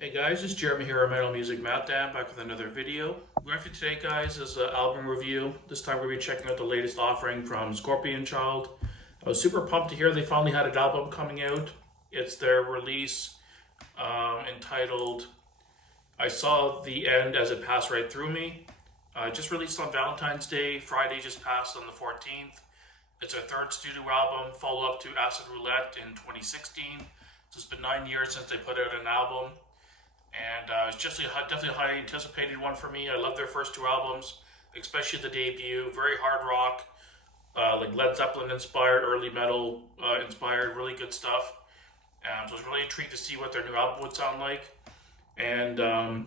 Hey guys, it's Jeremy here at Metal Music Meltdown, back with another video. Going for today, guys, is an album review. This time we're going to be checking out the latest offering from Scorpion Child. I was super pumped to hear they finally had an album coming out. It's their release entitled I Saw the End as It Passed Right Through Me. Just released on Valentine's Day. Friday just passed on the 14th. It's their third studio album, follow up to Acid Roulette in 2016. So it's been 9 years since they put out an album. And it's just definitely a highly anticipated one for me. I love their first two albums, especially the debut. Very hard rock, like Led Zeppelin inspired, early metal inspired, really good stuff. So I was really intrigued to see what their new album would sound like. And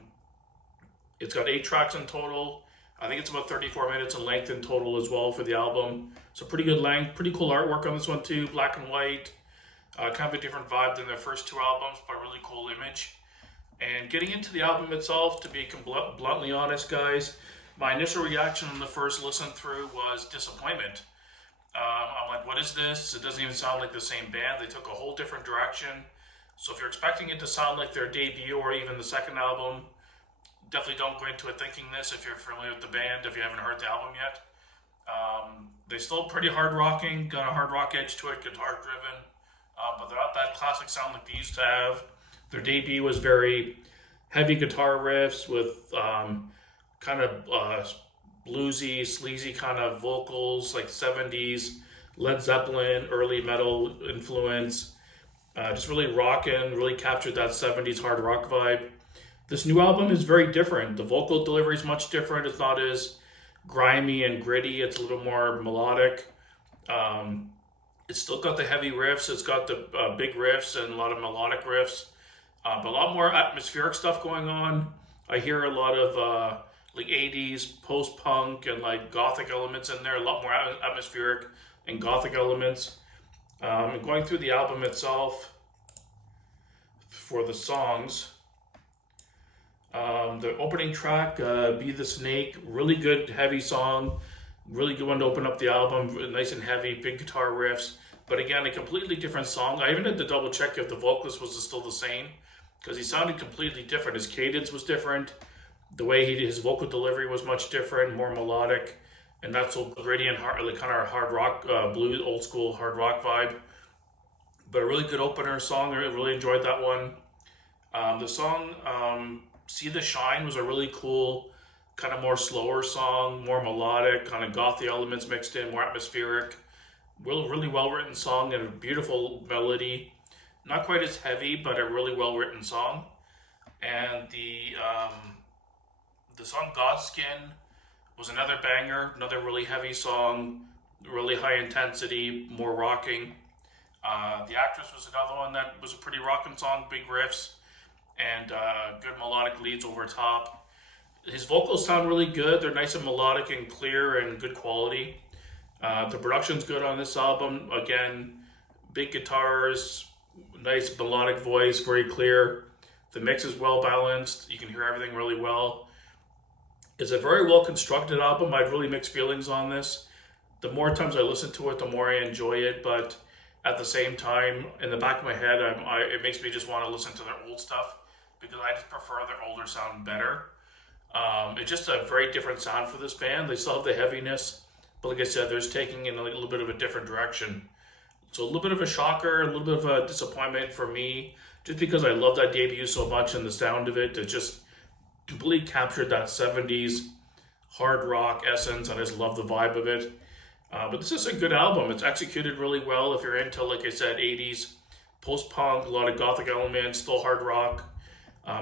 it's got 8 tracks in total. I think it's about 34 minutes in length in total as well for the album. So pretty good length, pretty cool artwork on this one too, black and white. Kind of a different vibe than their first two albums, but a really cool image. And getting into the album itself, to be bluntly honest, guys, my initial reaction on the first listen through was disappointment. I'm like, what is this? It doesn't even sound like the same band. They took a whole different direction. So if you're expecting it to sound like their debut or even the second album, definitely don't go into it thinking this if you're familiar with the band, if you haven't heard the album yet. They still pretty hard rocking, got a hard rock edge to it, guitar driven, but they're not that classic sound like they used to have. Their debut was very heavy guitar riffs with kind of bluesy, sleazy kind of vocals, like 70s Led Zeppelin, early metal influence. Just really rocking, really captured that 70s hard rock vibe. This new album is very different. The vocal delivery is much different. It's not as grimy and gritty. It's a little more melodic. It's still got the heavy riffs. It's got the big riffs and a lot of melodic riffs. But a lot more atmospheric stuff going on. I hear a lot of like 80s post-punk and like gothic elements in there, a lot more atmospheric and gothic elements. And going through the album itself for the songs, the opening track, Be the Snake, really good heavy song, really good one to open up the album, nice and heavy, big guitar riffs. But again, a completely different song. I even had to double check if the vocalist was still the same, because he sounded completely different. His cadence was different. The way his vocal delivery was much different, more melodic, and not so gritty and hard, like kind of hard rock, blues, old school hard rock vibe. But a really good opener song. I really enjoyed that one. The song "See the Shine" was a really cool, kind of more slower song, more melodic, kind of gothy elements mixed in, more atmospheric. Really well written song and a beautiful melody. Not quite as heavy, but a really well written song. And the song "Godskin" was another banger, another really heavy song, really high intensity, more rocking. The Actress was another one that was a pretty rocking song, big riffs and good melodic leads over top. His vocals sound really good. They're nice and melodic and clear and good quality. The production's good on this album. Again, big guitars, nice melodic voice, very clear. The mix is well balanced. You can hear everything really well. It's a very well constructed album. I have really mixed feelings on this. The more times I listen to it, the more I enjoy it. But at the same time, in the back of my head, it makes me just want to listen to their old stuff because I just prefer their older sound better. It's just a very different sound for this band. They still have the heaviness, but like I said, they're just taking in a little bit of a different direction. So a little bit of a shocker, a little bit of a disappointment for me, just because I love that debut so much and the sound of it. It just completely captured that 70s hard rock essence. I just love the vibe of it. But this is a good album. It's executed really well if you're into, like I said, 80s post-punk, a lot of gothic elements, still hard rock.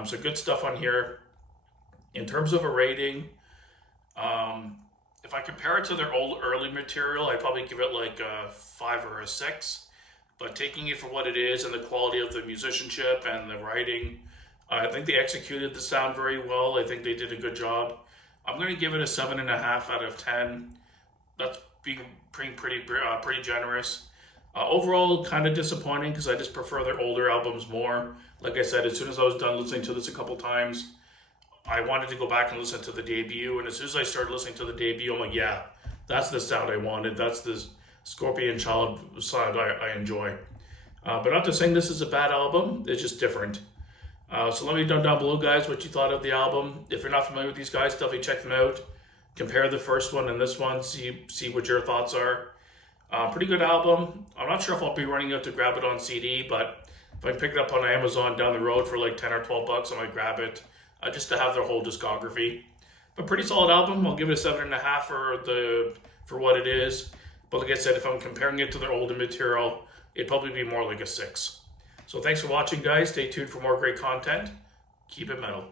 So good stuff on here. In terms of a rating, if I compare it to their old early material, I'd probably give it like a 5 or a 6. But taking it for what it is and the quality of the musicianship and the writing, I think they executed the sound very well. I think they did a good job. I'm going to give it a 7.5 out of 10. That's being pretty generous. Overall, kind of disappointing because I just prefer their older albums more. Like I said, as soon as I was done listening to this a couple times, I wanted to go back and listen to the debut. And as soon as I started listening to the debut, I'm like, yeah, that's the sound I wanted. That's the Scorpion Child sound I enjoy. But not to saying this is a bad album. It's just different. So let me know down below, guys, what you thought of the album. If you're not familiar with these guys, definitely check them out. Compare the first one and this one, see what your thoughts are. Pretty good album. I'm not sure if I'll be running out to grab it on CD, but if I can pick it up on Amazon down the road for like 10 or 12 bucks, I might grab it just to have their whole discography. But pretty solid album. I'll give it a 7.5 for what it is. But like I said, if I'm comparing it to their older material, it'd probably be more like a 6. So thanks for watching, guys. Stay tuned for more great content. Keep it metal.